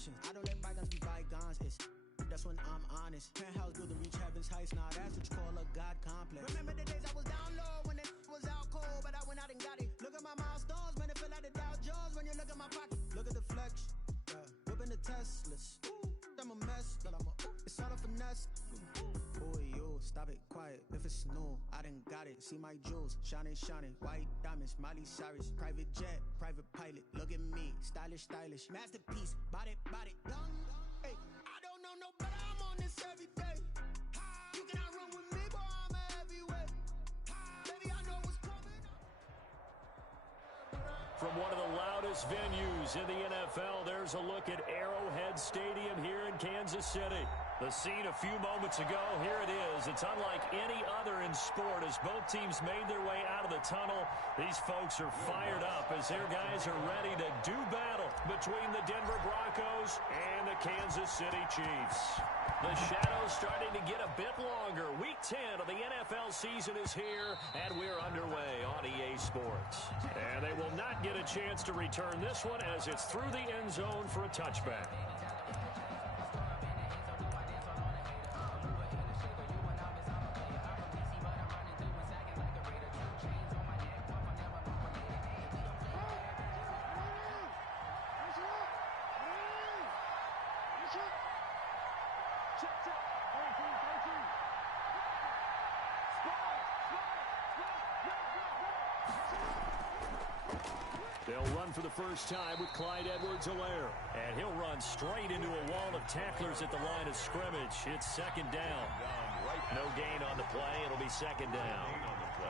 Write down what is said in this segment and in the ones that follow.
conscience. I don't let bygones be bygones. That's when I'm honest. Penthouse built to reach heaven's heights. Now that's what you call a God complex. Remember the days I was down low when it was out cold, but I went out and got it. Look at my milestones, man, it feel like the Dow Jones when you look at my pocket. Look at the flex, yeah. Whipping the Teslas. I'm a mess, but it's all a finesse. Boy, yo, stop it, quiet. If it's new, I done got it. See my jewels, shining, shining. White diamonds, Miley Cyrus. Private jet, private pilot. Look at me, stylish, stylish. Masterpiece, body, young. Hey, I don't know no better. I'm on this every day. You cannot run with me, boy. I'm a heavyweight. Baby, I know what's coming. From one of the loudest venues in the NFL, there's a look at Arrowhead Stadium here in Kansas City. The scene a few moments ago, here it is. It's unlike any other in sport. As both teams made their way out of the tunnel, these folks are fired up as their guys are ready to do battle between the Denver Broncos and the Kansas City Chiefs. The shadow's starting to get a bit longer. Week 10 of the NFL season is here, and we're underway on EA Sports. And they will not get a chance to return this one as it's through the end zone for a touchback. They'll run for the first time with Clyde Edwards-Helaire. And he'll run straight into a wall of tacklers at the line of scrimmage. It's second down. No gain on the play. It'll be second down.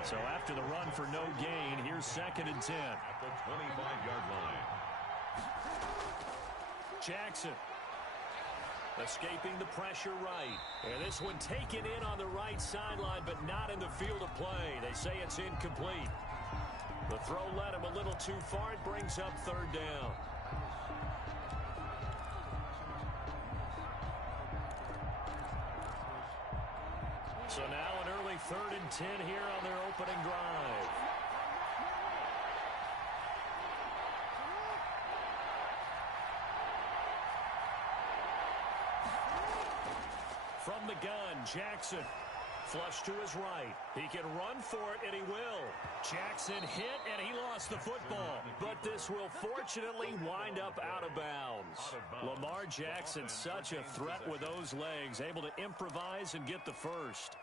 So after the run for no gain, here's 2nd and 10. At the 25-yard line. Jackson escaping the pressure right. And this one taken in on the right sideline, but not in the field of play. They say it's incomplete. The throw led him a little too far. It brings up 3rd down. So now an early 3rd and 10 here on their opening drive. From the gun, Jackson. Flush to his right. He can run for it, and he will. Jackson hit, and he lost the football. But this will fortunately wind up out of bounds. Lamar Jackson, such a threat with those legs, able to improvise and get the first.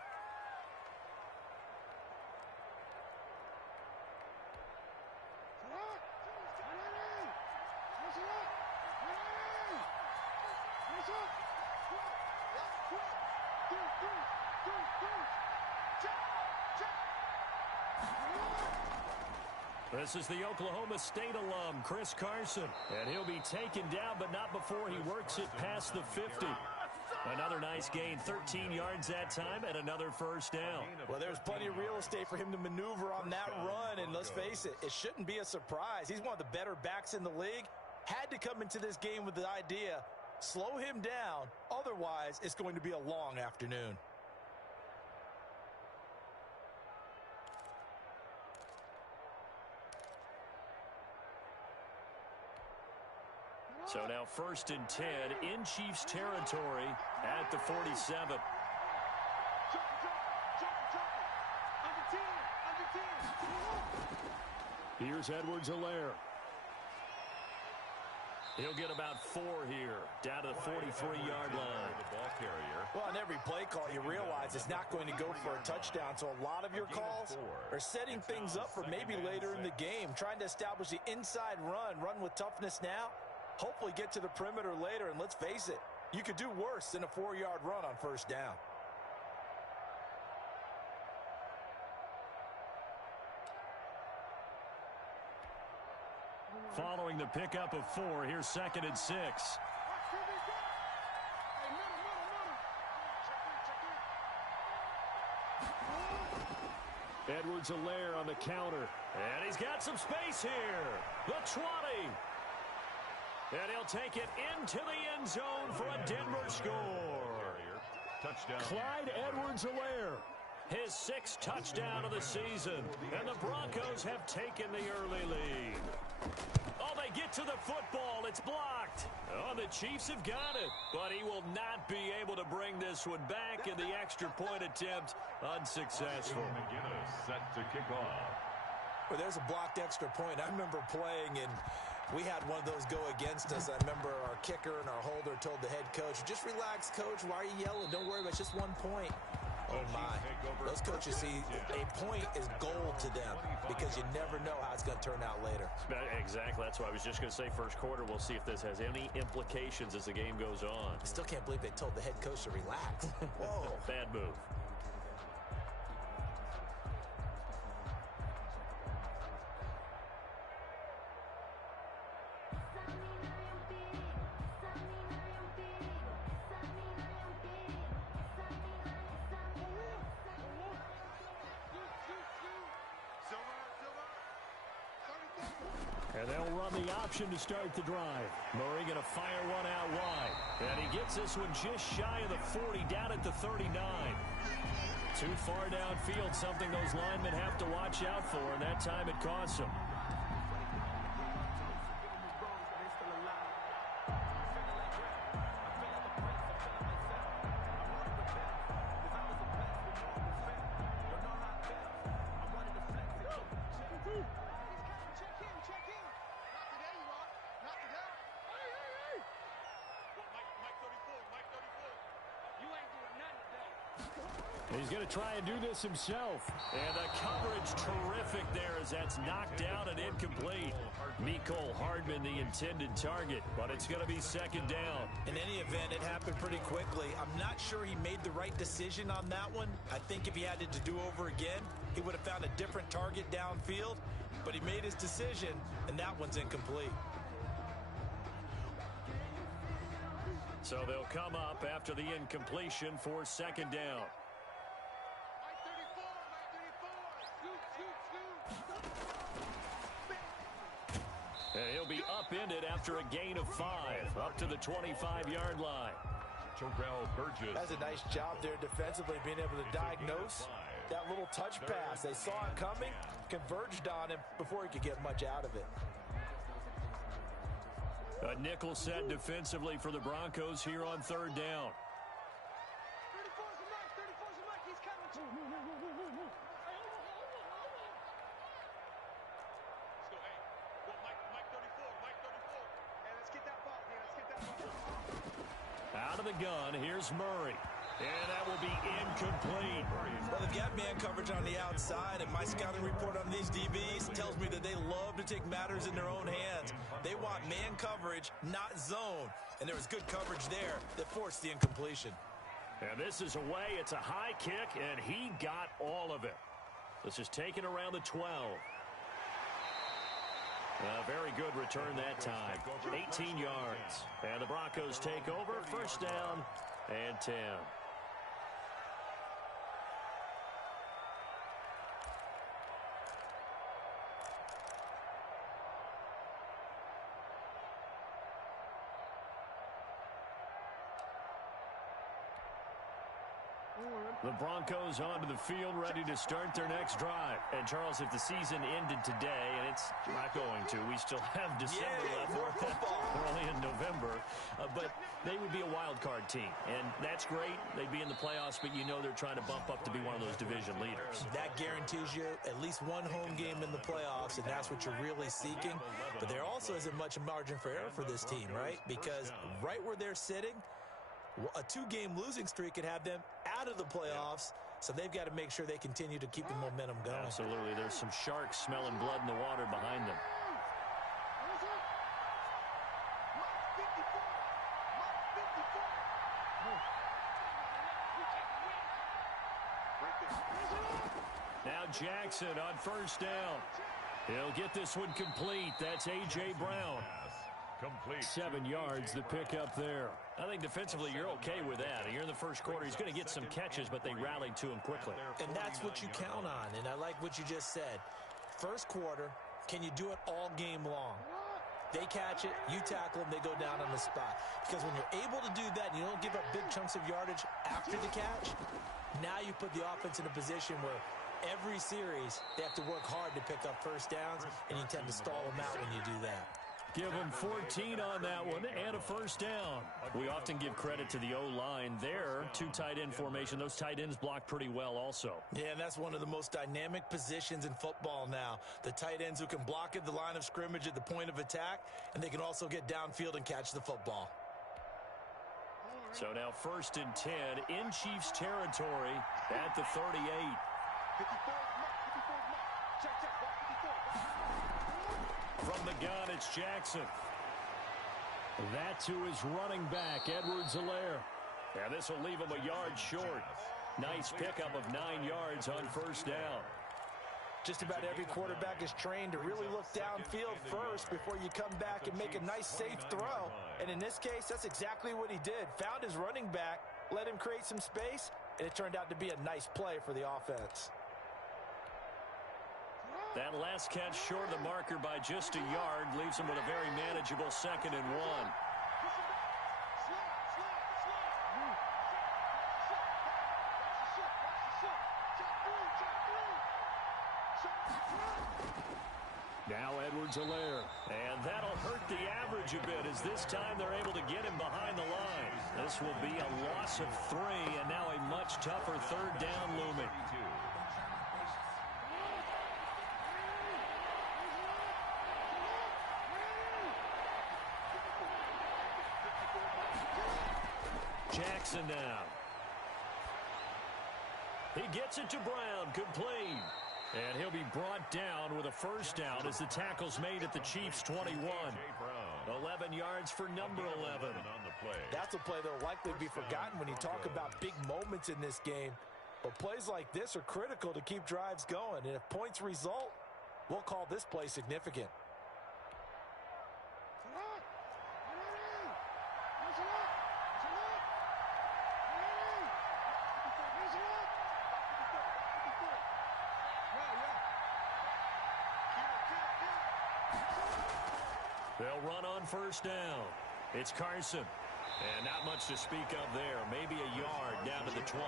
This is the Oklahoma State alum, Chris Carson. And he'll be taken down, but not before he works it past the 50. Another nice gain, 13 yards that time, and another first down. Well, there's plenty of real estate for him to maneuver on that run, and let's face it, it shouldn't be a surprise. He's one of the better backs in the league. Had to come into this game with the idea, slow him down, otherwise it's going to be a long afternoon. So now 1st and 10 in Chiefs territory at the 47. Here's Edwards-Helaire. He'll get about 4 here, down to the 43-yard line. Well, on every play call, you realize it's not going to go for a touchdown, so a lot of your calls are setting things up for maybe later in the game, trying to establish the inside run with toughness now, hopefully get to the perimeter later, and let's face it, you could do worse than a 4-yard run on first down. Following the pickup of 4, here's 2nd and 6. Edwards-Helaire on the counter. And he's got some space here. The 20. And he'll take it into the end zone for a Denver score. Touchdown. Clyde Edwards-Helaire, his 6th touchdown of the season. And the Broncos have taken the early lead. Oh, they they get to the football. It's blocked. Oh, the Chiefs have got it, but he will not be able to bring this one back, and the extra point attempt unsuccessful. McGinnis set to kick off. Well, there's a blocked extra point. I remember playing, and we had one of those go against us. I remember our kicker and our holder told the head coach, just relax, coach. Why are you yelling? Don't worry about it. It's just 1 point. Oh, my. Those coaches see a point is gold to them because you never know how it's going to turn out later. Exactly. That's what I was just going to say. First quarter, we'll see if this has any implications as the game goes on. I still can't believe they told the head coach to relax. Whoa. Bad move. And they'll run the option to start the drive. Murray going to fire one out wide. And he gets this one just shy of the 40, down at the 39. Too far downfield, something those linemen have to watch out for, and that time it costs them. He's going to try and do this himself. And the coverage terrific there as that's knocked down and incomplete. Mecole Hardman, the intended target, but it's going to be second down. In any event, it happened pretty quickly. I'm not sure he made the right decision on that one. I think if he had it to do over again, he would have found a different target downfield. But he made his decision, and that one's incomplete. So they'll come up after the incompletion for second down. And he'll be upended after a gain of 5, up to the 25-yard line. Terrell Burgess. That's a nice job there defensively, being able to diagnose that little touch pass. They saw it coming, converged on him before he could get much out of it. A nickel set defensively for the Broncos here on third down. Out of the gun, here's Murray. And that will be incomplete. Well, they've got man coverage on the outside, and my scouting report on these DBs tells me that they love to take matters in their own hands. They want man coverage, not zone. And there was good coverage there that forced the incompletion. And this is away. It's a high kick, and he got all of it. This is taken around the 12. Very good return that time. 18 yards. And the Broncos take over. First down and 10. The Broncos onto the field, ready to start their next drive. And, Charles, if the season ended today, and it's not going to, we still have December left. We're only in November. But they would be a wild card team. And that's great. They'd be in the playoffs, but you know they're trying to bump up to be one of those division leaders. That guarantees you at least one home game in the playoffs, and that's what you're really seeking. But there also isn't much margin for error for this team, right? Because right where they're sitting, a 2-game losing streak could have them out of the playoffs, so they've got to make sure they continue to keep the momentum going. Absolutely. There's some sharks smelling blood in the water behind them. Now Jackson on first down. He'll get this one complete. That's A.J. Brown. Complete. 7 yards, the pickup there. I think defensively you're okay with that. Here in the first quarter, he's going to get some catches, but they rallied to him quickly. And that's what you count on, and I like what you just said. First quarter, can you do it all game long? They catch it, you tackle them, they go down on the spot. Because when you're able to do that and you don't give up big chunks of yardage after the catch, now you put the offense in a position where every series they have to work hard to pick up first downs, and you tend to stall them out when you do that. Give them 14 on that one and a first down. We often give credit to the O-line there. Two tight end formation. Those tight ends block pretty well also. Yeah, and that's one of the most dynamic positions in football now. The tight ends who can block at the line of scrimmage at the point of attack, and they can also get downfield and catch the football. So now 1st and 10 in Chiefs territory at the 38. From the gun, it's Jackson. That to his running back, Edwards-Helaire. Yeah, this will leave him a yard short. Nice pickup of 9 yards on first down. Just about every quarterback is trained to really look downfield first before you come back and make a nice, safe throw. And in this case, that's exactly what he did. Found his running back, let him create some space, and it turned out to be a nice play for the offense. That last catch short of the marker by just a yard leaves him with a very manageable 2nd and 1. Now Edwards-Helaire. And that'll hurt the average a bit as this time they're able to get him behind the line. This will be a loss of 3 and now a much tougher 3rd down looming. Jackson now. He gets it to Brown, complete. And he'll be brought down with a first down as the tackle's made at the Chiefs' 21. 11 yards for number 11. That's a play that will likely be forgotten when you talk about big moments in this game. But plays like this are critical to keep drives going. And if points result, we'll call this play significant. They'll run on first down. It's Carson. And not much to speak of there. Maybe a yard down to the 20.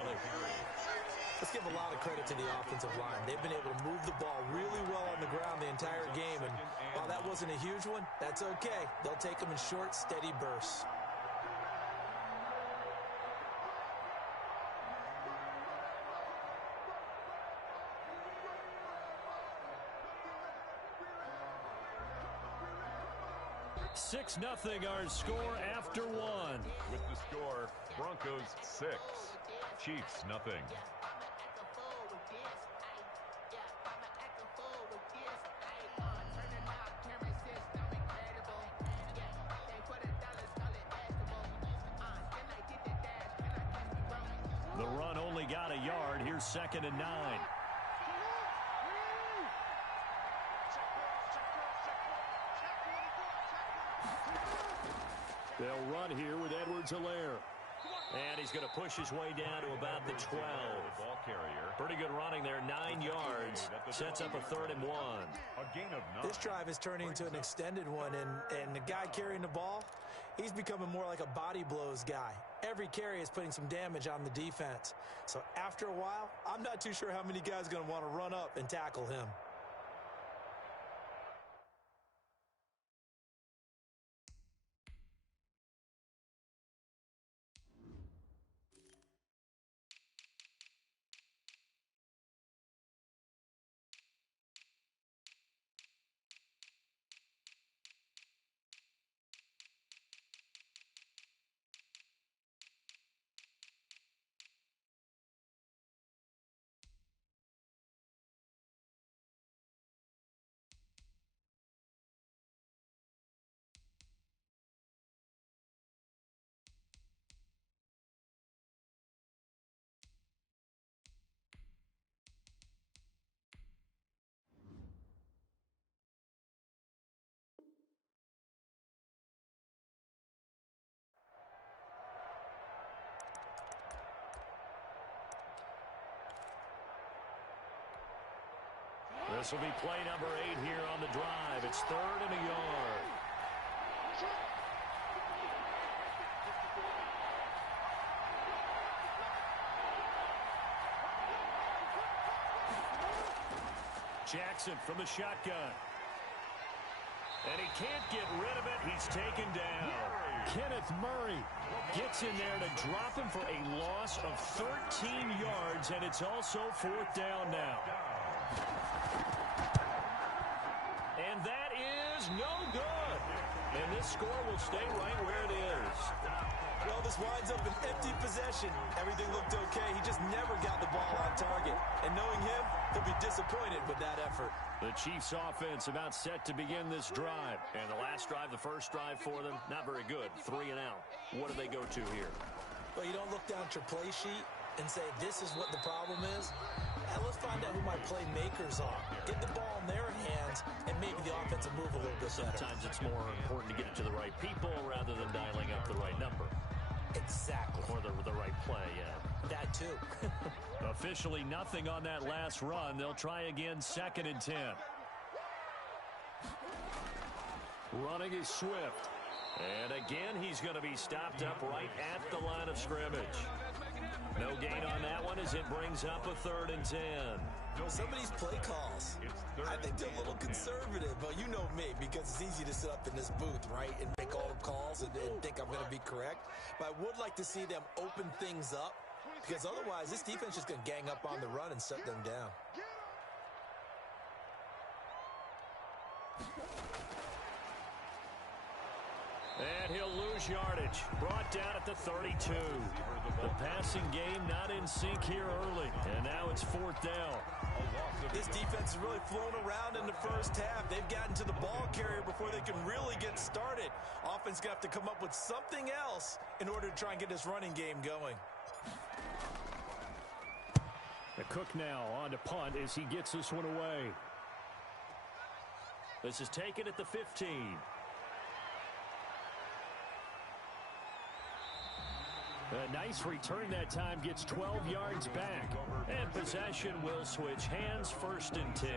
Let's give a lot of credit to the offensive line. They've been able to move the ball really well on the ground the entire game. And while that wasn't a huge one, that's okay. They'll take them in short, steady bursts. Six nothing our score after 1. With the score, Broncos 6, Chiefs nothing. The run only got a yard. Here's 2nd and 9. They'll run here with Edwards-Helaire. And he's going to push his way down to about the 12. Ball carrier. Pretty good running there, 9 yards. Sets up a 3rd and 1. A gain of 9. This drive is turning into an extended one, and the guy carrying the ball, he's becoming more like a body blows guy. Every carry is putting some damage on the defense. So after a while, I'm not too sure how many guys are going to want to run up and tackle him. This will be play number 8 here on the drive. It's 3rd and a yard. Jackson from the shotgun. And he can't get rid of it. He's taken down. Kenneth Murray gets in there to drop him for a loss of 13 yards, and it's also 4th down now. And that is no good. And this score will stay right where it is. Well, this winds up an empty possession. Everything looked okay. He just never got the ball on target. And knowing him, he'll be disappointed with that effort. The Chiefs offense about set to begin this drive. And the last drive, the first drive for them, not very good. 3 and out. What do they go to here? Well, you don't look down at your play sheet and say, this is what the problem is. Let's find out who my playmakers are. Get the ball in their hands, and maybe the offense will move a little bit better. Sometimes it's more important to get it to the right people rather than dialing up the right number. Exactly. Or the right play, yeah. That too. Officially nothing on that last run. They'll try again, 2nd and 10. Running is Swift. And again, he's going to be stopped up right at the line of scrimmage. No gain on that one as it brings up a 3rd and 10. Some of these play calls, I think they're a little conservative, but you know me, because it's easy to sit up in this booth, right, and make all the calls and think I'm going to be correct. But I would like to see them open things up, because otherwise this defense is going to gang up on the run and shut them down. And he'll lose yardage. Brought down at the 32. The passing game not in sync here early. And now it's 4th down. This defense has really flown around in the first half. They've gotten to the ball carrier before they can really get started. Offense going to have to come up with something else in order to try and get this running game going. The Cook now on to punt as he gets this one away. This is taken at the 15. A nice return that time, gets 12 yards back. And possession will switch hands, 1st and 10.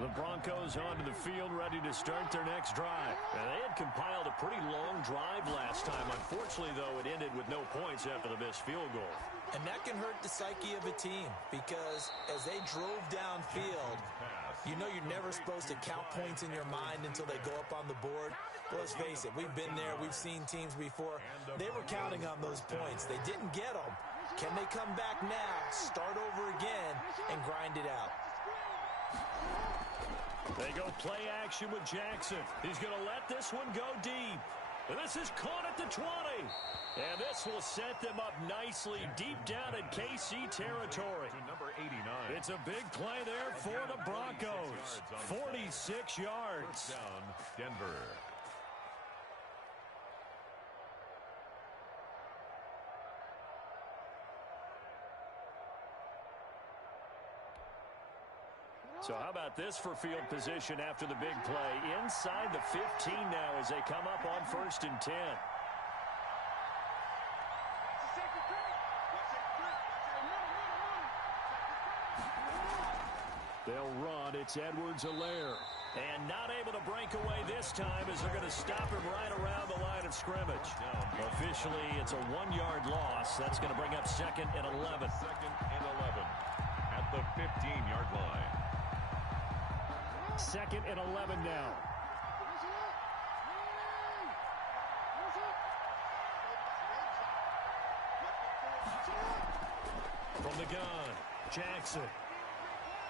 The Broncos onto the field, ready to start their next drive. Now, they had compiled a pretty long drive last time. Unfortunately, though, it ended with no points after the missed field goal. And that can hurt the psyche of a team, because as they drove downfield, you know you're never supposed to count points in your mind until they go up on the board. Well, let's face it, we've been there, we've seen teams before. They were counting on those points. They didn't get them. Can they come back now, start over again, and grind it out? They go play action with Jackson. He's going to let this one go deep. And this is caught at the 20. And this will set them up nicely deep down in KC territory. To number 89. It's a big play there for the Broncos. 46 yards. Down, Denver. So how about this for field position after the big play? Inside the 15 now as they come up on 1st and 10. They'll run. It's Edwards-Helaire. And not able to break away this time as they're going to stop him right around the line of scrimmage. Officially, it's a 1-yard loss. That's going to bring up 2nd and 11. 2nd and 11 at the 15-yard line. 2nd and 11 now. From the gun, Jackson.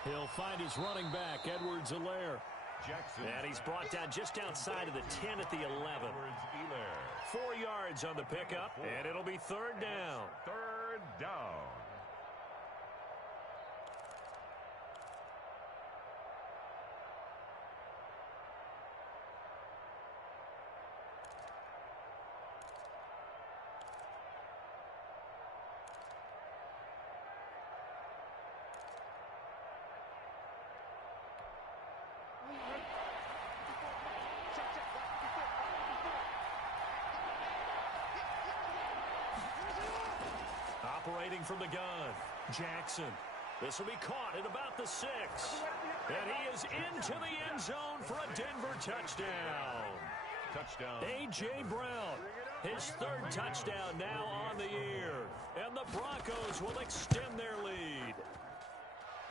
He'll find his running back, Edwards-Helaire. Jackson. And he's brought down just outside of the 10 at the 11. 4 yards on the pickup, and it'll be 3rd down. 3rd down. Operating from the gun, Jackson. This will be caught at about the 6. And he is into the end zone for a Denver touchdown. Touchdown. A.J. Brown His third touchdown now on the year. And the Broncos will extend their lead.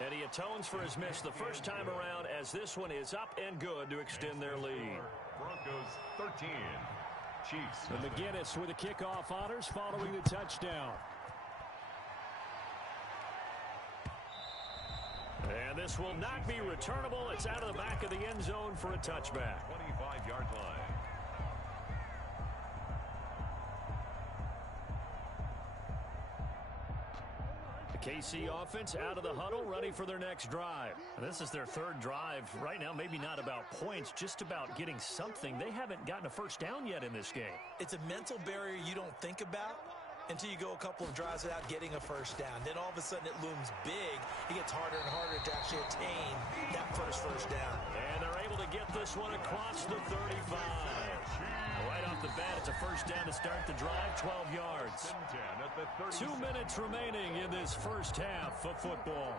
And he atones for his miss the first time around as this one is up and good to extend their lead. Broncos 13. Chiefs. And McGinnis with the kickoff honors following the touchdown. And this will not be returnable. It's out of the back of the end zone for a touchback. 25-yard line. The KC offense out of the huddle, ready for their next drive. This is their third drive. Right now, maybe not about points, just about getting something. They haven't gotten a first down yet in this game. It's a mental barrier you don't think about until you go a couple of drives without getting a first down. Then all of a sudden it looms big. It gets harder and harder to actually attain that first down. And they're able to get this one across the 35. Right off the bat, it's a first down to start the drive, 12 yards. 2 minutes remaining in this first half of football.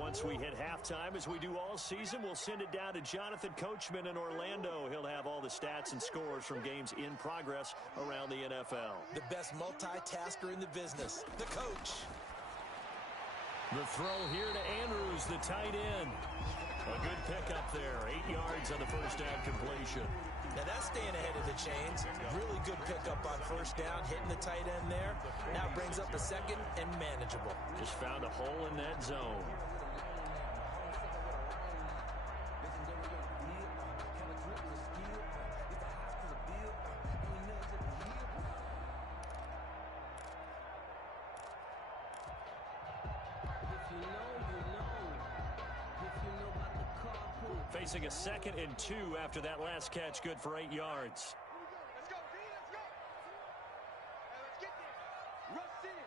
Once we hit halftime, as we do all season, we'll send it down to Jonathan Coachman in Orlando. He'll have all the stats and scores from games in progress around the NFL. The best multitasker in the business, the coach. The throw here to Andrews, the tight end. A good pickup there, 8 yards on the first down completion. Now that's staying ahead of the chains. Really good pickup on first down, hitting the tight end there. Now brings up a second and manageable. Just found a hole in that zone. Facing a 2nd and 2 after that last catch, good for 8 yards. Let's go, D, let's go. Hey, let's get this. Rush in.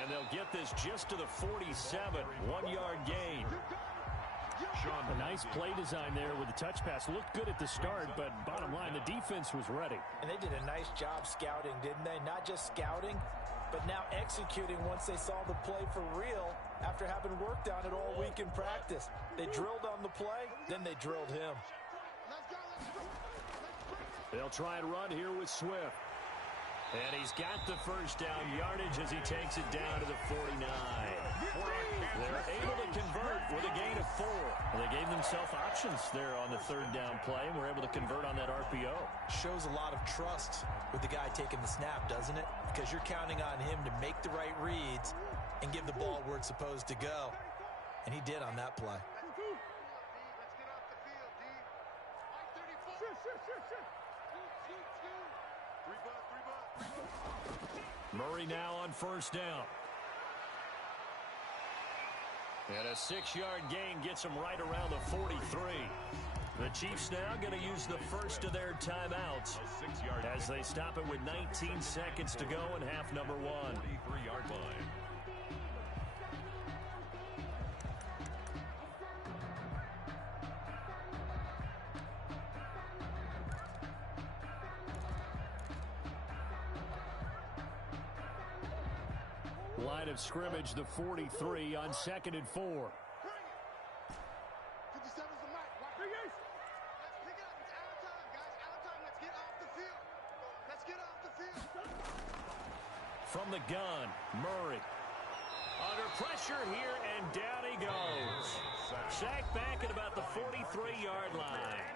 And they'll get this just to the 47, 1-yard gain. A nice play design there with the touch pass. Looked good at the start, but bottom line, the defense was ready. And they did a nice job scouting, didn't they? Not just scouting, but now executing once they saw the play for real after having worked on it all week in practice. They drilled on the play, then they drilled him. They'll try and run here with Swift. And he's got the first down yardage as he takes it down to the 49. They're able to convert with a gain of 4. They gave themselves options there on the third down play and were able to convert on that RPO. Shows a lot of trust with the guy taking the snap, doesn't it? Because you're counting on him to make the right reads and give the ball where it's supposed to go. And he did on that play. Murray now on first down. And a 6-yard gain gets him right around the 43. The Chiefs now going to use the first of their timeouts as they stop it with 19 seconds to go in half number 1. 43-yard line. Line of scrimmage, the 43 on 2nd and 4. 57's the mic. Let's pick it up. It's out of time, guys. Out of time. Let's get off the field. Let's get off the field. From the gun, Murray. Under pressure here, and down he goes. Sacked back at about the 43-yard line.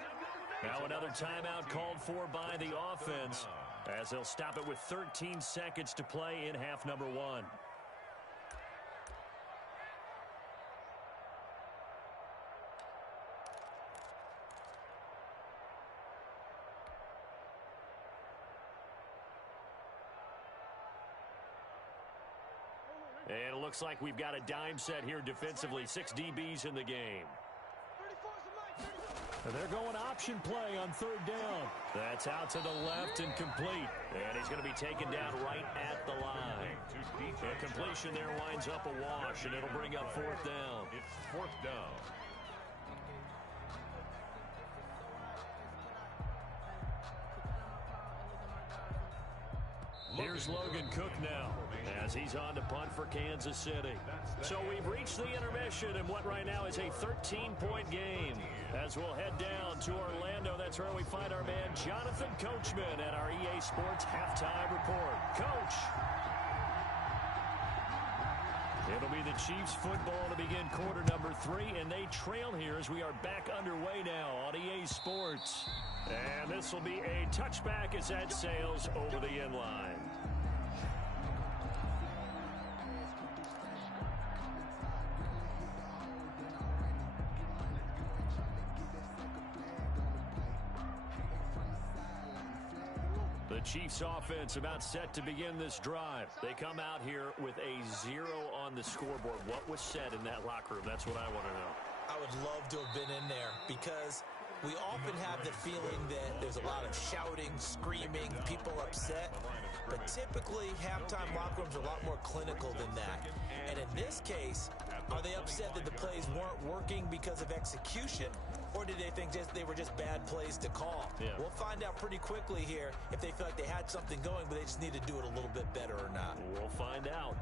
Now another timeout called for by the offense as they'll stop it with 13 seconds to play in half number 1. And it looks like we've got a dime set here defensively. 6 DBs in the game. And they're going option play on third down. That's out to the left and complete. And he's going to be taken down right at the line. The completion there winds up a wash, and it'll bring up 4th down. It's 4th down. Here's Logan Cook now as he's on to punt for Kansas City. So we've reached the intermission in what right now is a 13-point game. As we'll head down to Orlando, that's where we find our man Jonathan Coachman at our EA Sports Halftime Report. Coach. It'll be the Chiefs football to begin quarter number 3, and they trail here as we are back underway now on EA Sports. And this will be a touchback as that sails over the end line. The Chiefs offense about set to begin this drive. They come out here with a 0 on the scoreboard. What was said in that locker room? That's what I want to know. I would love to have been in there because we often have the feeling that there's a lot of shouting, screaming, people upset. But typically, halftime locker rooms are a lot more clinical than that. And in this case, are they upset that the plays weren't working because of execution? Or did they think they were just bad plays to call? Yeah. We'll find out pretty quickly here if they feel like they had something going, but they just need to do it a little bit better or not. We'll find out.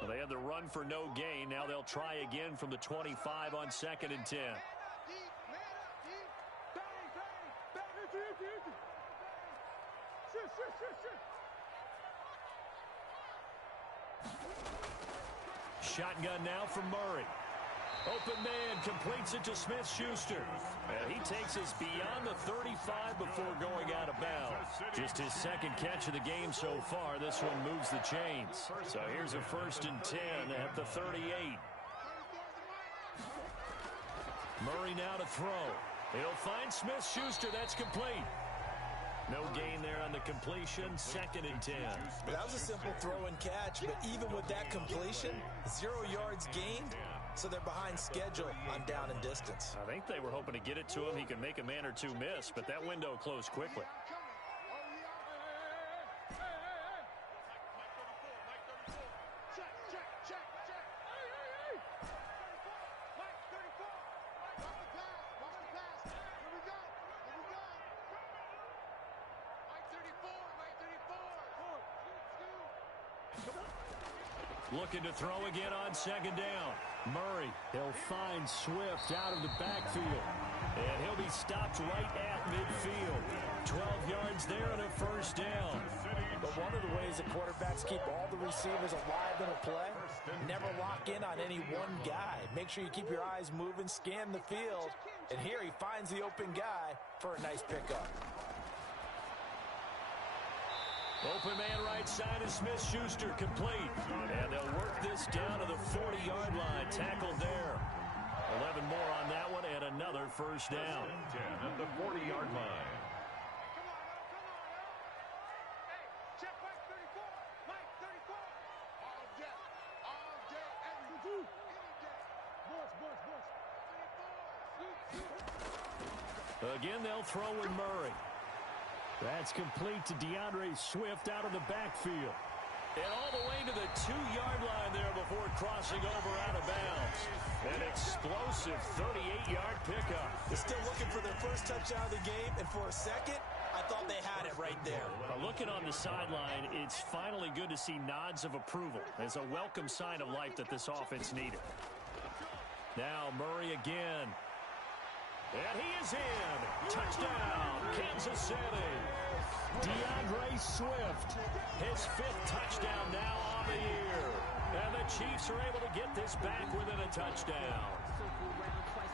Well, they had the run for no gain. Now they'll try again from the 25 on 2nd and 10. Shotgun now from Murray. Open man completes it to Smith-Schuster. And he takes us beyond the 35 before going out of bounds. Just his second catch of the game so far. This one moves the chains. So here's a 1st and 10 at the 38. Murray now to throw. He'll find Smith-Schuster. That's complete. No gain there on the completion. 2nd and 10. That was a simple throw and catch, but even with that completion, 0 yards gained, so they're behind schedule on down and distance. I think they were hoping to get it to him. He could make a man or two miss, but that window closed quickly. Looking to throw again on 2nd down. Murray, he'll find Swift out of the backfield. And he'll be stopped right at midfield. 12 yards there and a 1st down. But one of the ways that quarterbacks keep all the receivers alive in a play, never lock in on any one guy. Make sure you keep your eyes moving, scan the field. And here he finds the open guy for a nice pickup. Open man right side is Smith-Schuster, complete. And they'll work this down to the 40-yard line. Tackled there. 11 more on that one and another 1st down. 10 at the 40-yard line. Check Mike 34. Mike 34. All day. All day. Every day. Any day. Again, they'll throw with Murray. That's complete to DeAndre Swift out of the backfield. And all the way to the 2-yard line there before crossing over out of bounds. An explosive 38-yard pickup. They're still looking for their first touchdown of the game, and for a second, I thought they had it right there. Looking on the sideline, it's finally good to see nods of approval as a welcome sign of life that this offense needed. Now Murray again. And he is in. Touchdown, Kansas City. DeAndre Swift, his 5th touchdown now on the year. And the Chiefs are able to get this back within a touchdown.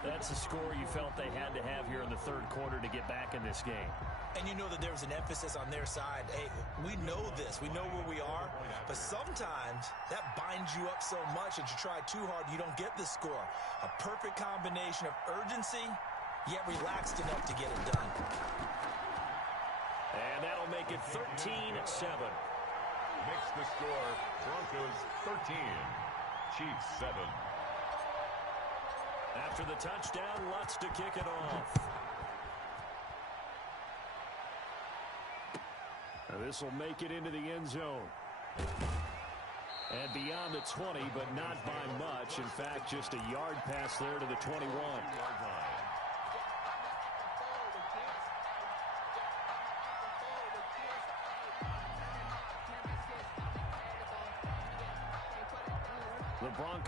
That's the score you felt they had to have here in the 3rd quarter to get back in this game. And you know that there was an emphasis on their side. Hey, we know this. We know where we are. But sometimes that binds you up so much that you try too hard, you don't get the score. A perfect combination of urgency, yet relaxed enough to get it done. And that'll make it 13-7. Makes the score Broncos 13, Chiefs 7. After the touchdown, Lutz to kick it off. This will make it into the end zone. And beyond the 20, but not by much. In fact, just a yard pass there to the 21.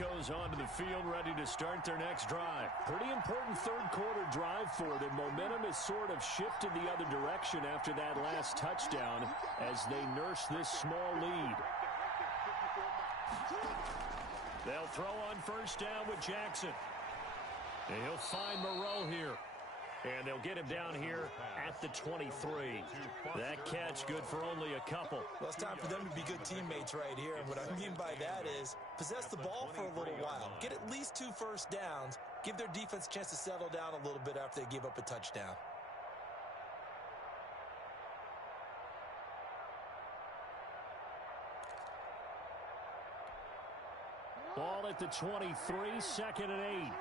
Broncos onto the field, ready to start their next drive. Pretty important third-quarter drive for them. Momentum has sort of shifted the other direction after that last touchdown as they nurse this small lead. They'll throw on first down with Jackson. And he'll find Moreau here. And they'll get him down here at the 23. That catch good for only a couple. Well, it's time for them to be good teammates right here. And what I mean by that is possess the ball for a little while. Get at least 2 first downs. Give their defense a chance to settle down a little bit after they give up a touchdown. Ball at the 23, 2nd and 8.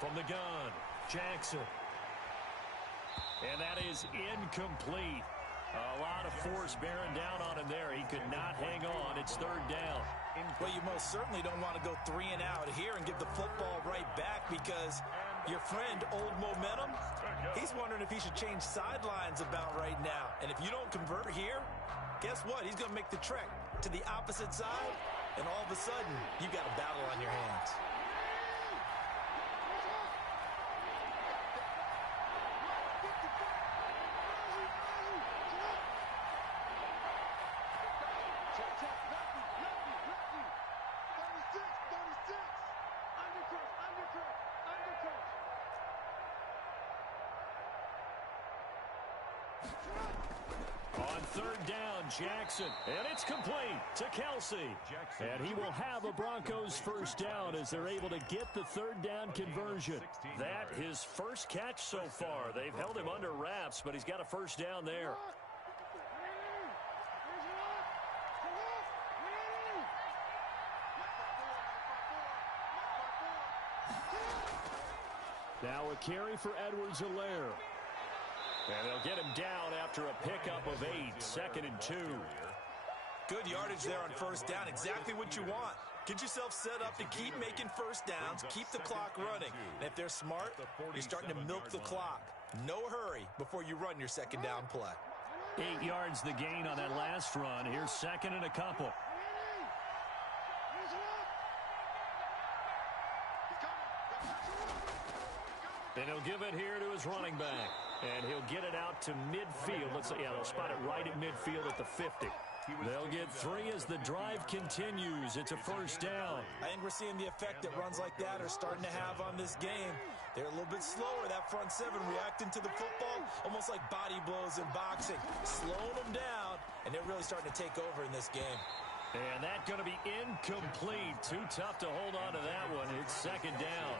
From the gun, Jackson. And that is incomplete. A lot of force bearing down on him there. He could not hang on. It's 3rd down. Well, you most certainly don't want to go 3 and out here and give the football right back because your friend, Old Momentum, he's wondering if he should change sidelines about right now. And if you don't convert here, guess what? He's going to make the trek to the opposite side, and all of a sudden, you've got a battle on your hands. On 3rd down, Jackson. And it's complete to Kelsey. And he will have a Broncos first down as they're able to get the 3rd down conversion. That his first catch so far. They've held him under wraps, but he's got a first down there. Now a carry for Edwards-Helaire. And they'll get him down after a pickup of 8, 2nd and 2. Good yardage there on first down. Exactly what you want. Get yourself set up to keep making first downs, keep the clock running. And if they're smart, you're starting to milk the clock. No hurry before you run your 2nd down play. 8 yards the gain on that last run. Here's 2nd and a couple. And he'll give it here to his running back. And he'll get it out to midfield. They'll spot it right at midfield at the 50. They'll get 3 as the drive continues. It's a first down. I think we're seeing the effect that runs like that are starting to have on this game. They're a little bit slower, that front 7, reacting to the football, almost like body blows in boxing. Slowing them down, and they're really starting to take over in this game. And that's going to be incomplete. Too tough to hold on to that one. It's 2nd down.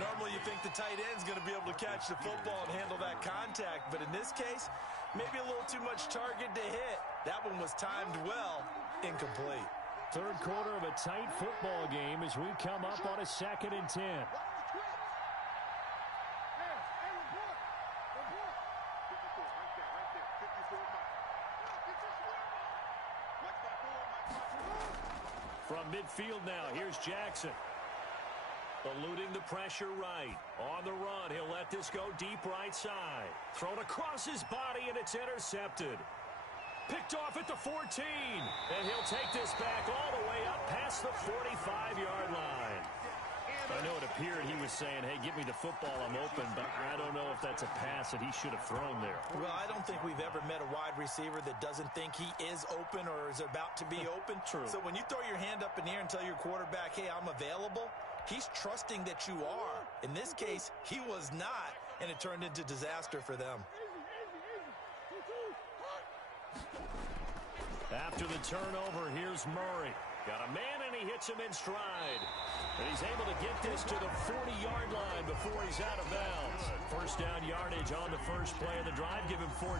Normally you think the tight end's going to be able to catch the football and handle that contact, but in this case, maybe a little too much target to hit. That one was timed well, incomplete. 3rd quarter of a tight football game as we come up on a 2nd and 10. From midfield now, here's Jackson. Eluding the pressure right. On the run, he'll let this go deep right side. Thrown across his body, and it's intercepted. Picked off at the 14. And he'll take this back all the way up past the 45-yard line. I know it appeared he was saying, hey, give me the football, I'm open, but I don't know if that's a pass that he should have thrown there. Well, I don't think we've ever met a wide receiver that doesn't think he is open or is about to be open. True. So when you throw your hand up in the air and tell your quarterback, hey, I'm available, he's trusting that you are. In this case, he was not, and it turned into disaster for them. After the turnover, here's Murray. Got a man, and he hits him in stride. And he's able to get this to the 40-yard line before he's out of bounds. First down yardage on the first play of the drive. Give him 14.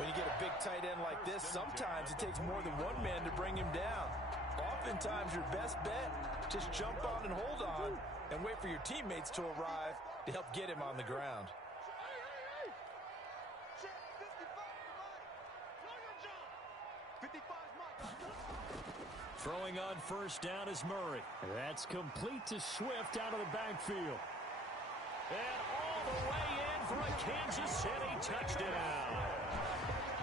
When you get a big tight end like this, sometimes it takes more than one man to bring him down. Oftentimes, your best bet, just jump on and hold on and wait for your teammates to arrive to help get him on the ground. Throwing on first down is Murray. That's complete to Swift out of the backfield. And all the way in for a Kansas City touchdown.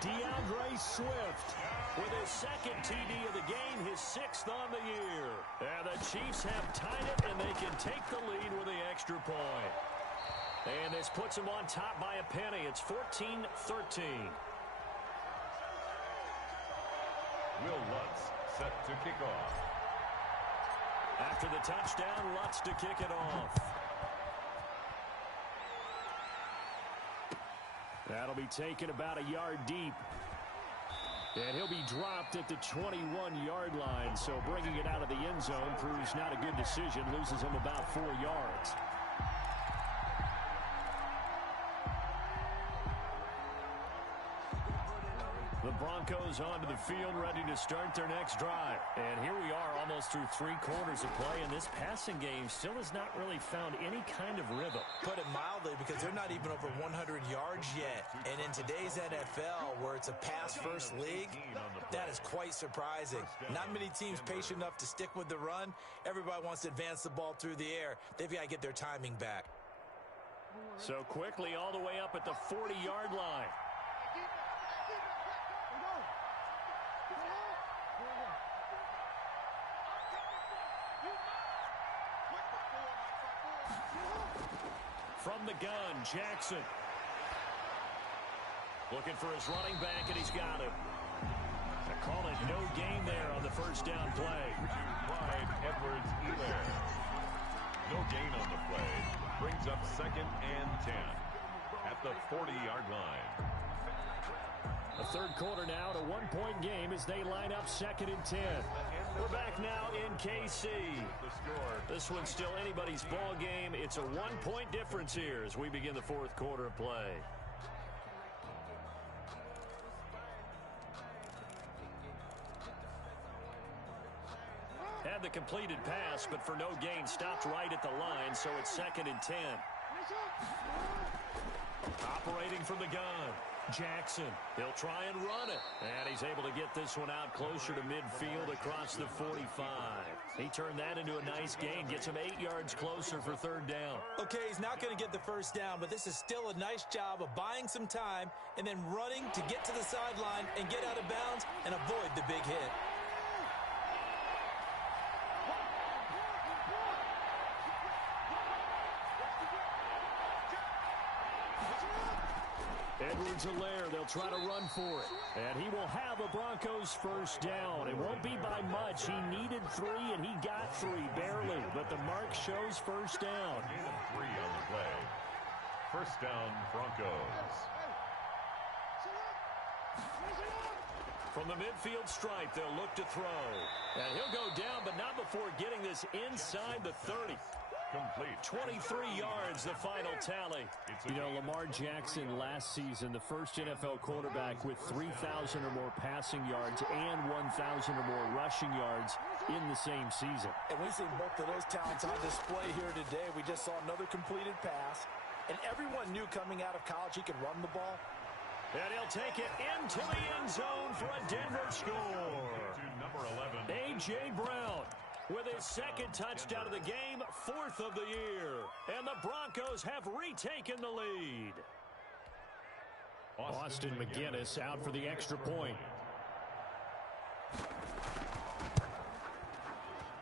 DeAndre Swift with his second TD of the game, his 6th on the year. And the Chiefs have tied it, and they can take the lead with the extra point. And this puts them on top by a penny. It's 14-13. Will Lutz set to kick off. After the touchdown, Lutz to kick it off. That'll be taken about a yard deep. And he'll be dropped at the 21-yard line. So bringing it out of the end zone proves not a good decision. Loses him about 4 yards. The Broncos onto the field, ready to start their next drive. And here we are almost through 3 quarters of play, and this passing game still has not really found any kind of rhythm. Put it mildly, because they're not even over 100 yards yet. And in today's NFL, where it's a pass-first league, that is quite surprising. Not many teams patient enough to stick with the run. Everybody wants to advance the ball through the air. They've got to get their timing back. So quickly all the way up at the 40-yard line. From the gun, Jackson. Looking for his running back, and he's got it. They call it no gain there on the first down play. Clyde Edwards-Helaire. No gain on the play. Brings up 2nd and 10 at the 40-yard line. The third quarter now, at a 1-point game as they line up 2nd and 10. We're back now in KC. This one's still anybody's ball game. It's a 1-point difference here as we begin the 4th quarter of play. Had the completed pass, but for no gain, stopped right at the line, so it's 2nd and 10. Operating from the gun, Jackson. He'll try and run it. And he's able to get this one out closer to midfield across the 45. He turned that into a nice gain. Gets him 8 yards closer for 3rd down. Okay, he's not going to get the first down, but this is still a nice job of buying some time and then running to get to the sideline and get out of bounds and avoid the big hit. Edwards-Helaire, they'll try to run for it. And he will have a Broncos first down. It won't be by much. He needed 3, and he got 3, barely. But the mark shows first down. 3 on the play. First down, Broncos. From the midfield stripe, they'll look to throw. And he'll go down, but not before getting this inside the 30. Complete. 23 yards, the final tally. You know, Lamar Jackson last season, the first NFL quarterback with 3,000 or more passing yards and 1,000 or more rushing yards in the same season. And we've seen both of those talents on display here today. We just saw another completed pass. And everyone knew coming out of college he could run the ball. And he'll take it into the end zone for a Denver score. To number 11. A.J. Brown with his 2nd touchdown of the game, 4th of the year. And the Broncos have retaken the lead. Austin McGinnis out for the extra point.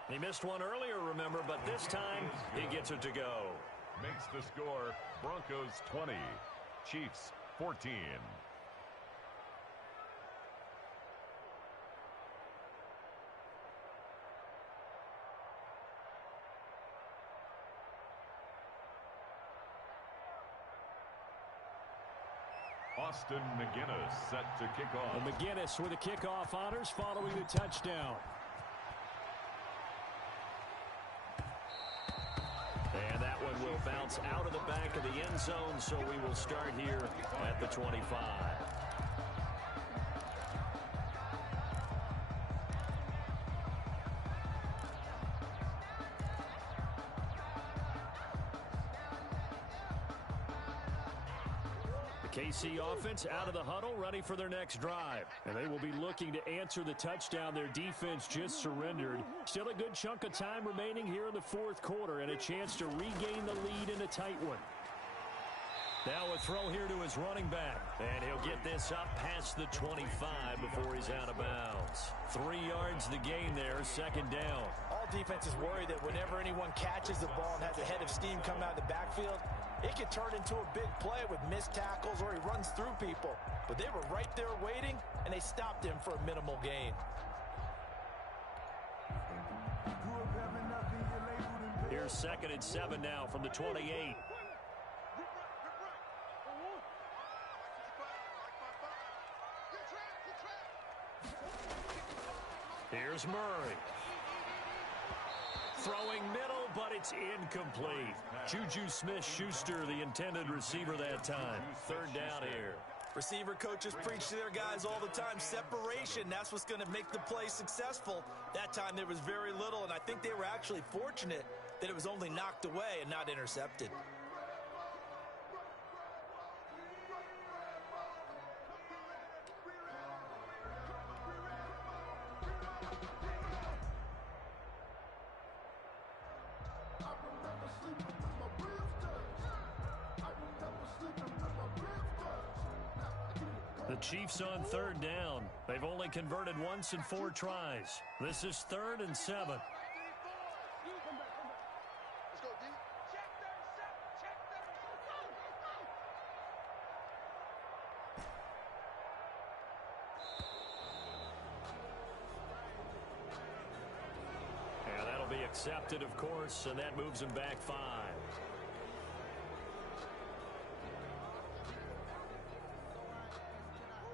He missed one earlier, remember, but this time he gets it to go. Makes the score Broncos 20, Chiefs 14. Austin McGinnis set to kick off. And McGinnis with the kickoff honors following the touchdown. And that one will bounce out of the back of the end zone, so we will start here at the 25. KC offense out of the huddle, ready for their next drive. And they will be looking to answer the touchdown their defense just surrendered. Still a good chunk of time remaining here in the fourth quarter and a chance to regain the lead in a tight one. Now a throw here to his running back. And he'll get this up past the 25 before he's out of bounds. 3 yards the gain there, second down. All defenses worry that whenever anyone catches the ball and has a head of steam come out of the backfield, it could turn into a big play with missed tackles or he runs through people. But they were right there waiting, and they stopped him for a minimal gain. Here's 2nd and 7 now from the 28. Here's Murray. Throwing middle, but it's incomplete. Juju Smith-Schuster, the intended receiver that time. 3rd down here. Receiver coaches preach to their guys all the time. Separation, that's what's going to make the play successful. That time there was very little, and I think they were actually fortunate that it was only knocked away and not intercepted. The Chiefs on 3rd down. They've only converted once in 4 tries. This is 3rd and 7. Let's go, D. Check 37. Check 37. And that'll be accepted, of course, and that moves him back 5.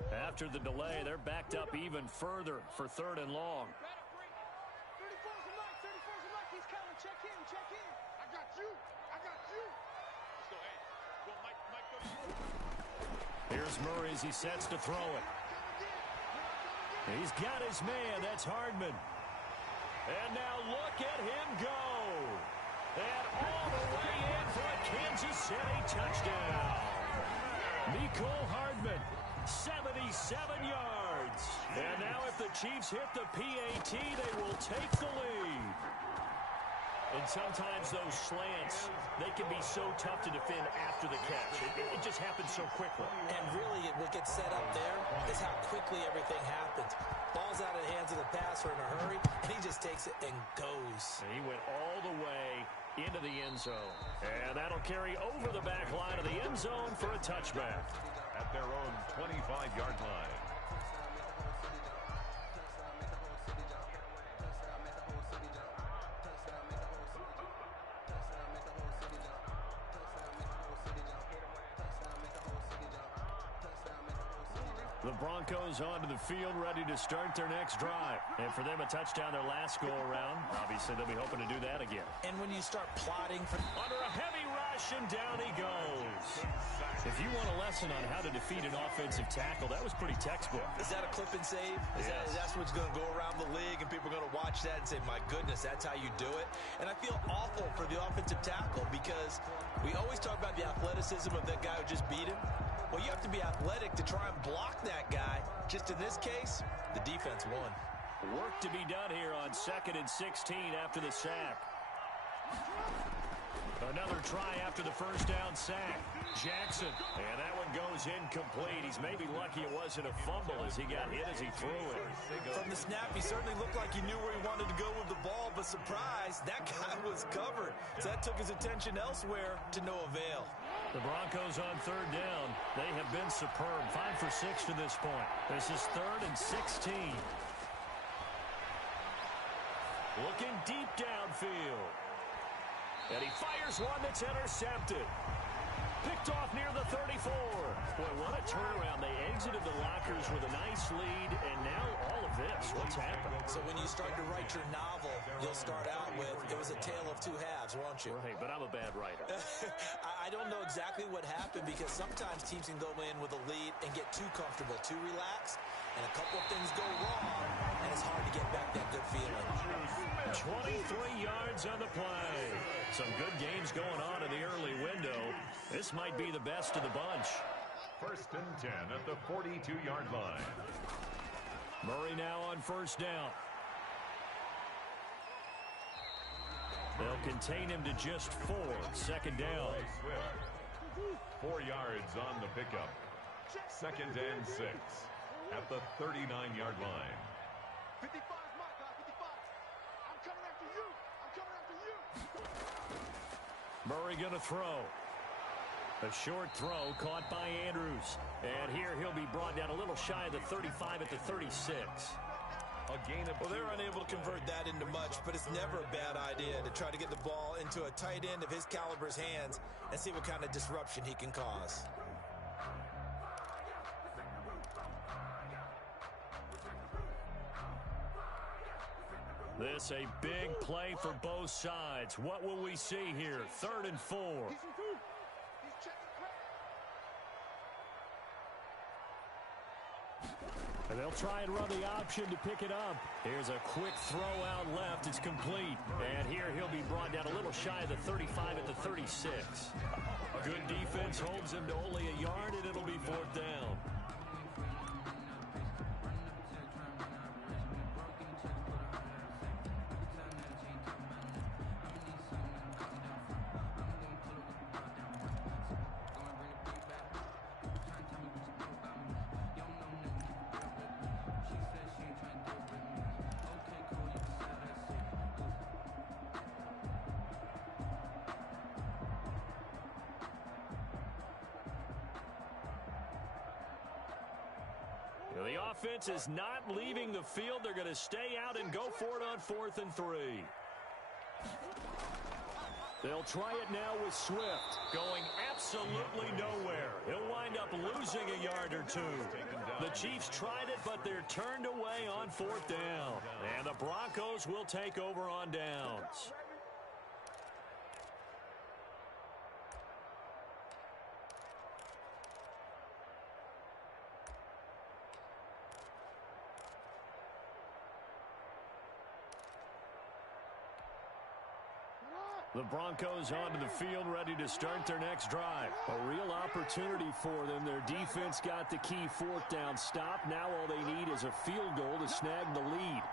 After the delay, they're backed up even further for 3rd and long. 34's a mark. 34's a mark. He's coming. Check in. Check in. I got you. I got you. Let's go, hey. Go, Mike, go to you. Here's Murray as he sets to throw it. He's got his man. That's Hardman. And now look at him go. And all the way in for a Kansas City touchdown. Mecole Hardman. 77 yards. And now if the Chiefs hit the PAT, they will take the lead. And sometimes those slants, they can be so tough to defend after the catch. It just happens so quickly. And really, what gets set up there is how quickly everything happens. Ball's out of the hands of the passer in a hurry, and he just takes it and goes. And he went all the way into the end zone. And that'll carry over the back line of the end zone for a touchback. At their own 25-yard line. The Broncos onto the field, ready to start their next drive. And for them, a touchdown their last go-around. Obviously, they'll be hoping to do that again. And when you start plotting for... Under a heavy rush, and down he goes. If you want a lesson on how to defeat an offensive tackle, that was pretty textbook. Is that a clip and save? Yes. That's what's going to go around the league, and people are going to watch that and say, my goodness, that's how you do it. And I feel awful for the offensive tackle because we always talk about the athleticism of that guy who just beat him. Well, you have to be athletic to try and block that guy. Just in this case, the defense won. Work to be done here on 2nd and 16 after the sack. Another try after the first down sack. Jackson, and that one goes incomplete. He's maybe lucky it wasn't a fumble as he got hit as he threw it. From the snap, he certainly looked like he knew where he wanted to go with the ball, but surprise, that guy was covered. So that took his attention elsewhere to no avail. The Broncos on 3rd down. They have been superb. 5 for 6 to this point. This is 3rd and 16. Looking deep downfield. And he fires one that's intercepted. Picked off near the 34. Boy, what a turnaround. They exited the lockers with a nice lead, and now all of this. What's happened? So when you start to write your novel, you'll start out with, it was a tale of two halves, won't you? Right, but I'm a bad writer. I don't know exactly what happened because sometimes teams can go in with a lead and get too comfortable, too relaxed, and a couple of things go wrong, and it's hard to get back that good feeling. 23 yards on the play. Some good games going on in the early window. This might be the best of the bunch. First and 10 at the 42-yard line. Murray now on first down. They'll contain him to just 4. Second down. 4 yards on the pickup. Second and 6 at the 39-yard line. 55 is my guy, 55. I'm coming after you. I'm coming after you. Murray going to throw. A short throw caught by Andrews. And here he'll be brought down a little shy of the 35 at the 36. Well, they're unable to convert that into much, but it's never a bad idea to try to get the ball into a tight end of his caliber's hands and see what kind of disruption he can cause. This a big play for both sides. What will we see here? 3rd and 4. And they'll try and run the option to pick it up. Here's a quick throw out left. It's complete. And here he'll be brought down a little shy of the 35 at the 36. Good defense holds him to only a yard, and it'll be 4th down. The offense is not leaving the field. They're going to stay out and go for it on 4th and 3. They'll try it now with Swift. Going absolutely nowhere. He'll wind up losing a yard or 2. The Chiefs tried it, but they're turned away on 4th down. And the Broncos will take over on downs. The Broncos onto the field, ready to start their next drive. A real opportunity for them. Their defense got the key 4th down stop. Now all they need is a field goal to snag the lead.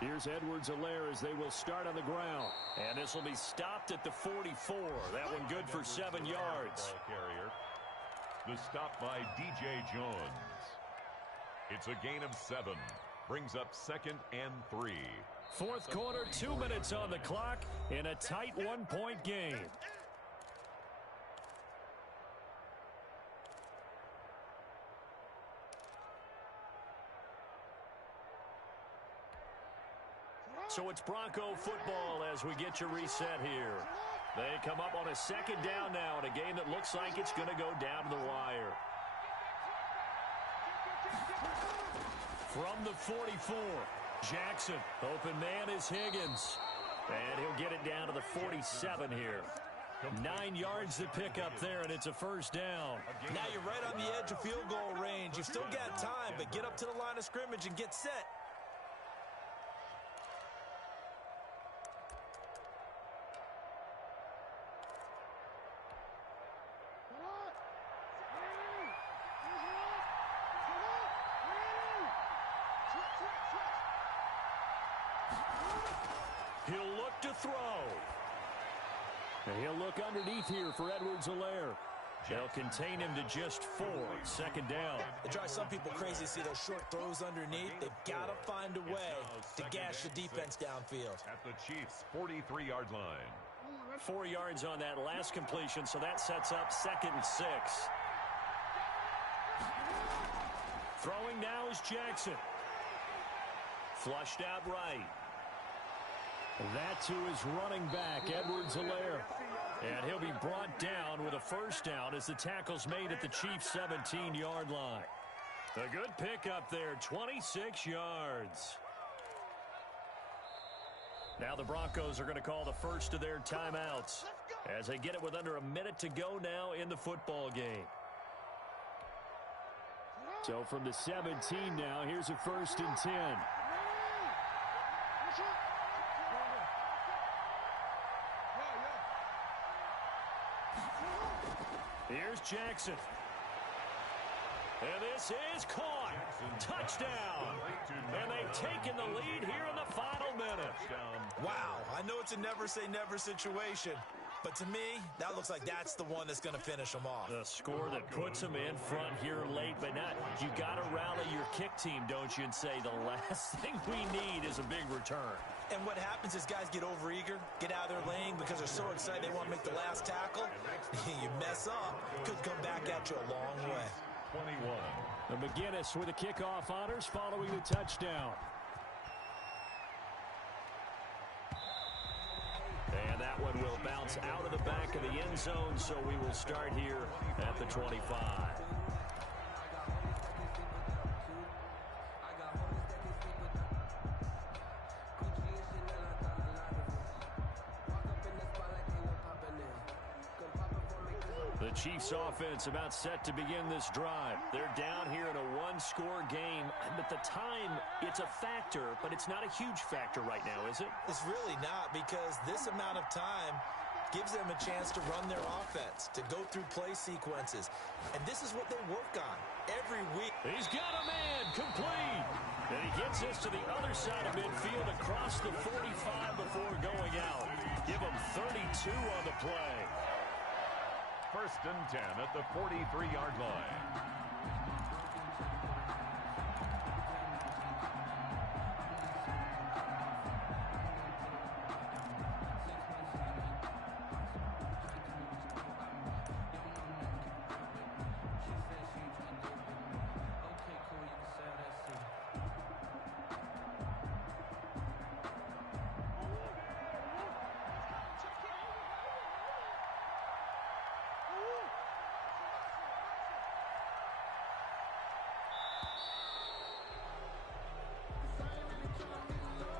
Here's Edwards-Helaire as they will start on the ground. And this will be stopped at the 44. That one good for 7 yards. The stop by DJ Jones. It's a gain of 7. Brings up 2nd and 3. 4th quarter, 2 minutes on the clock in a tight 1-point game. So it's Bronco football as we get you reset here. They come up on a 2nd down now in a game that looks like it's going to go down to the wire. From the 44. Jackson, open man is Higgins. And he'll get it down to the 47 here. 9 yards to pick up there, and it's a 1st down. Now you're right on the edge of field goal range. You've still got time, but get up to the line of scrimmage and get set. He'll look to throw. And he'll look underneath here for Edwards-Helaire. They'll contain him to just 4. 2nd down. It drives some people crazy to see those short throws underneath. They've got to find a way to gash the defense downfield. At the Chiefs' 43-yard line. 4 yards on that last completion, so that sets up 2nd and 6. Throwing now is Jackson. Flushed out right. That to his running back, Edwards-Helaire. And he'll be brought down with a 1st down as the tackle's made at the Chiefs' 17-yard line. A good pickup there, 26 yards. Now the Broncos are going to call the first of their timeouts as they get it with under a minute to go now in the football game. So from the 17 now, here's a 1st and 10. Here's Jackson. And this is caught. Touchdown. And they've taken the lead here in the final minute. Wow, I know it's a never-say-never situation, but to me, that looks like that's the one that's going to finish them off. The score that puts them in front here late, but not. You got to rally your kick team, don't you, and say the last thing we need is a big return. And what happens is guys get overeager, get out of their lane because they're so excited they want to make the last tackle. You mess up, could come back at you a long way. 21. And McGinnis with the kickoff honors following the touchdown. And that one will bounce out of the back of the end zone, so we will start here at the 25. The Chiefs offense about set to begin this drive. They're down here in a one-score game. At the time, it's a factor, but it's not a huge factor right now, is it? It's really not, because this amount of time gives them a chance to run their offense, to go through play sequences. And this is what they work on every week. He's got a man complete. And he gets this to the other side of midfield across the 45 before going out. Give him 32 on the play. 1st and 10 at the 43-yard line.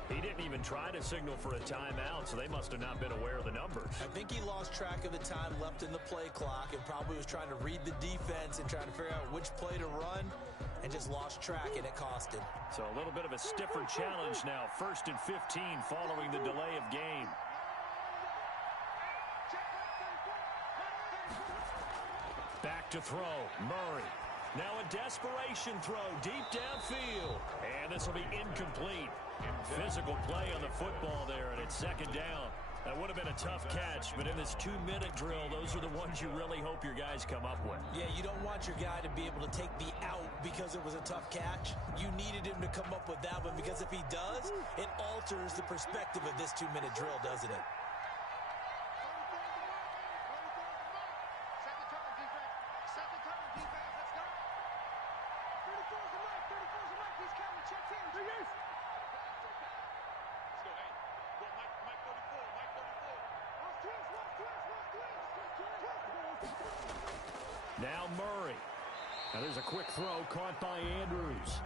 He didn't even try to signal for a timeout, so they must have not been aware of the numbers. I think he lost track of the time left in the play clock and probably was trying to read the defense and trying to figure out which play to run and just lost track, and it cost him. So a little bit of a stiffer challenge now. 1st and 15 following the delay of game. Back to throw. Murray. Now a desperation throw deep downfield. And this will be incomplete. Physical play on the football there, and it's 2nd down. That would have been a tough catch, but in this 2-minute drill, those are the ones you really hope your guys come up with. Yeah, you don't want your guy to be able to take the out because it was a tough catch. You needed him to come up with that one, because if he does, it alters the perspective of this 2-minute drill, doesn't it? Now Murray. Now there's a quick throw caught by Andrews.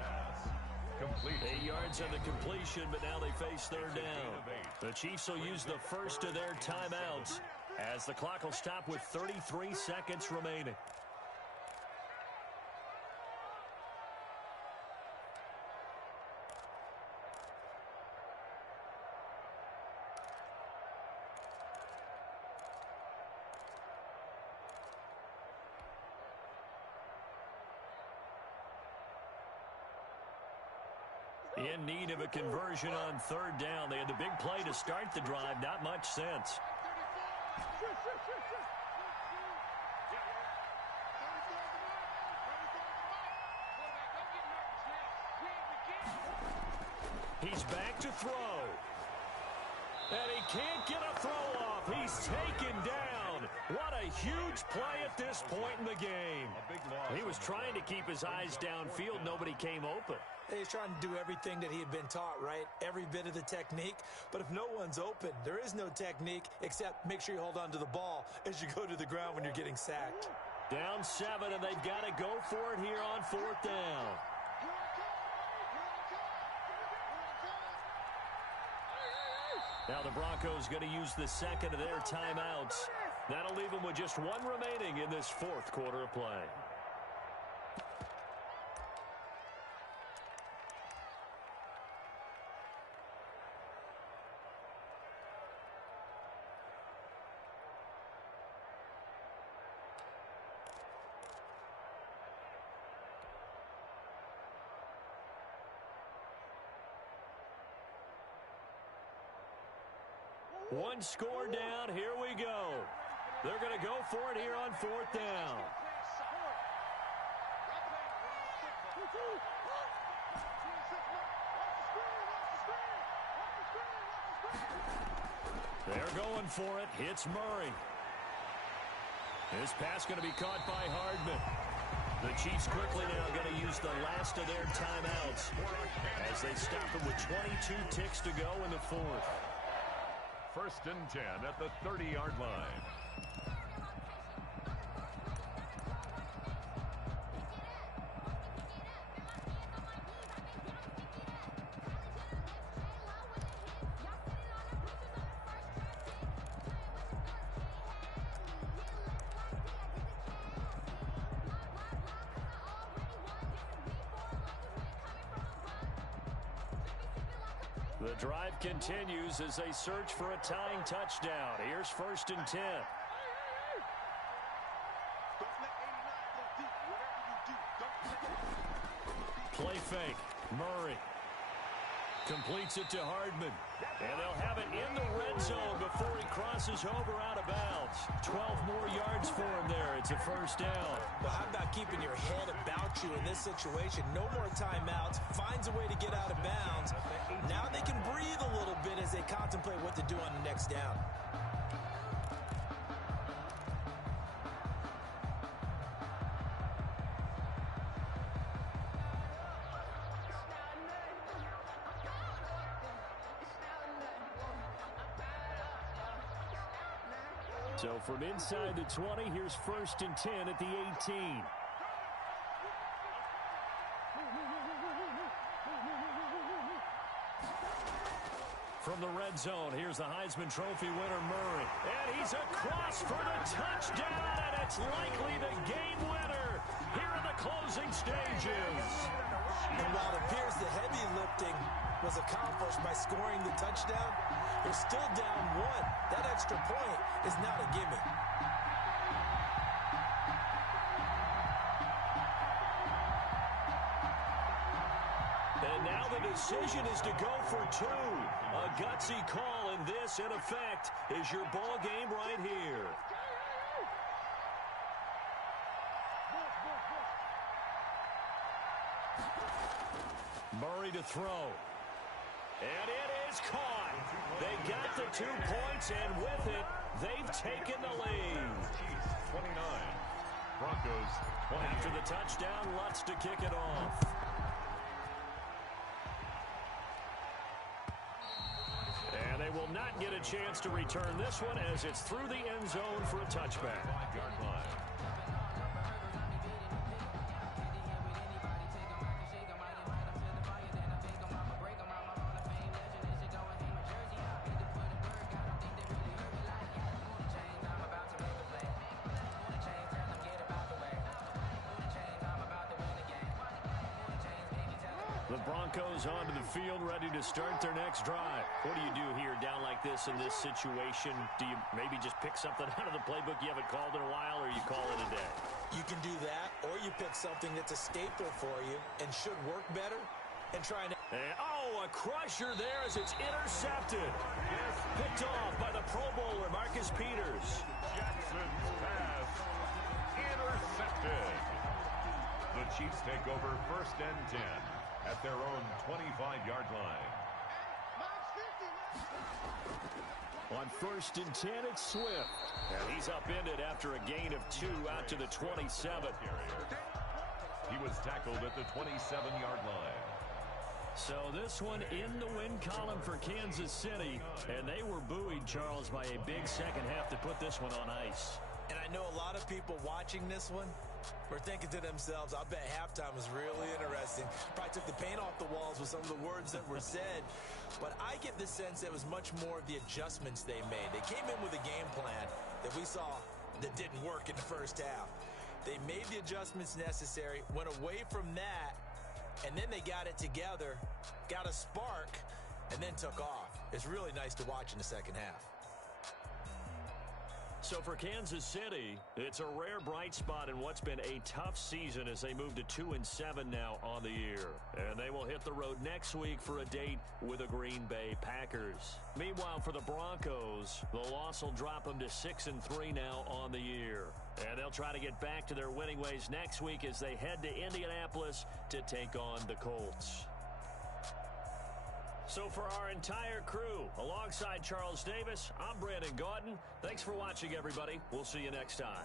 8 yards on the completion, but now they face 3rd down. The Chiefs will use the first of their timeouts as the clock will stop with 33 seconds remaining. In need of a conversion on 3rd down. They had the big play to start the drive. Not much sense. He's back to throw. And he can't get a throw off. He's taken down. What a huge play at this point in the game. He was trying to keep his eyes downfield. Nobody came open. He's trying to do everything that he had been taught, right? Every bit of the technique. But if no one's open, there is no technique except make sure you hold on to the ball as you go to the ground when you're getting sacked. Down 7, and they've got to go for it here on 4th down. Now the Broncos going to use the second of their timeouts. That'll leave them with just one remaining in this 4th quarter of play. One score down. Here we go. They're going to go for it here on 4th down. They're going for it. Hits Murray. This pass going to be caught by Hardman. The Chiefs quickly now going to use the last of their timeouts as they stop them with 22 ticks to go in the 4th. 1st and 10 at the 30-yard line. The drive continues as they search for a tying touchdown. Here's 1st and 10. Play fake. Murray completes it to Hardman. And they'll have it in the red zone before he crosses over out of bounds. 12 more yards for him there. It's a 1st down. Well, how about keeping your head about you in this situation? No more timeouts. Finds a way to get out of bounds. Now they can breathe a little bit as they contemplate what to do on the next down. So from inside the 20, here's 1st and 10 at the 18. From the red zone, here's the Heisman Trophy winner, Murray. And he's across for the touchdown, and it's likely the game winner here in the closing stages. And while it appears the heavy lifting was accomplished by scoring the touchdown, they're still down 1. That extra point is not a gimme. And now the decision is to go for 2. A gutsy call, and this, in effect, is your ball game right here. Murray to throw. And it is caught. They got the 2 points, and with it, they've taken the lead. 29. Broncos 20. After the touchdown, Lutz to kick it off. And they will not get a chance to return this one as it's through the end zone for a touchback. 5-yard line. The Broncos onto the field, ready to start their next drive. What do you do here down like this in this situation? Do you maybe just pick something out of the playbook you haven't called in a while, or you call it a day? You can do that, or you pick something that's a staple for you and should work better and try to... a crusher there as it's intercepted. Picked off by the Pro Bowler, Marcus Peters. Jackson's pass intercepted. The Chiefs take over 1st and 10 at their own 25-yard line. On 1st and 10, it's Swift. And he's upended after a gain of 2 out to the 27. He was tackled at the 27-yard line. So this one in the win column for Kansas City. And they were buoyed, Charles, by a big second half to put this one on ice. And I know a lot of people watching this one were thinking to themselves, I bet halftime was really interesting. Probably took the paint off the walls with some of the words that were said. But I get the sense that it was much more of the adjustments they made. They came in with a game plan that we saw that didn't work in the first half. They made the adjustments necessary, went away from that, and then they got it together, got a spark, and then took off. It's really nice to watch in the second half. So for Kansas City, it's a rare bright spot in what's been a tough season as they move to 2-7 now on the year. And they will hit the road next week for a date with the Green Bay Packers. Meanwhile, for the Broncos, the loss will drop them to 6-3 now on the year. And they'll try to get back to their winning ways next week as they head to Indianapolis to take on the Colts. So for our entire crew, alongside Charles Davis, I'm Brandon Gaudin. Thanks for watching, everybody. We'll see you next time.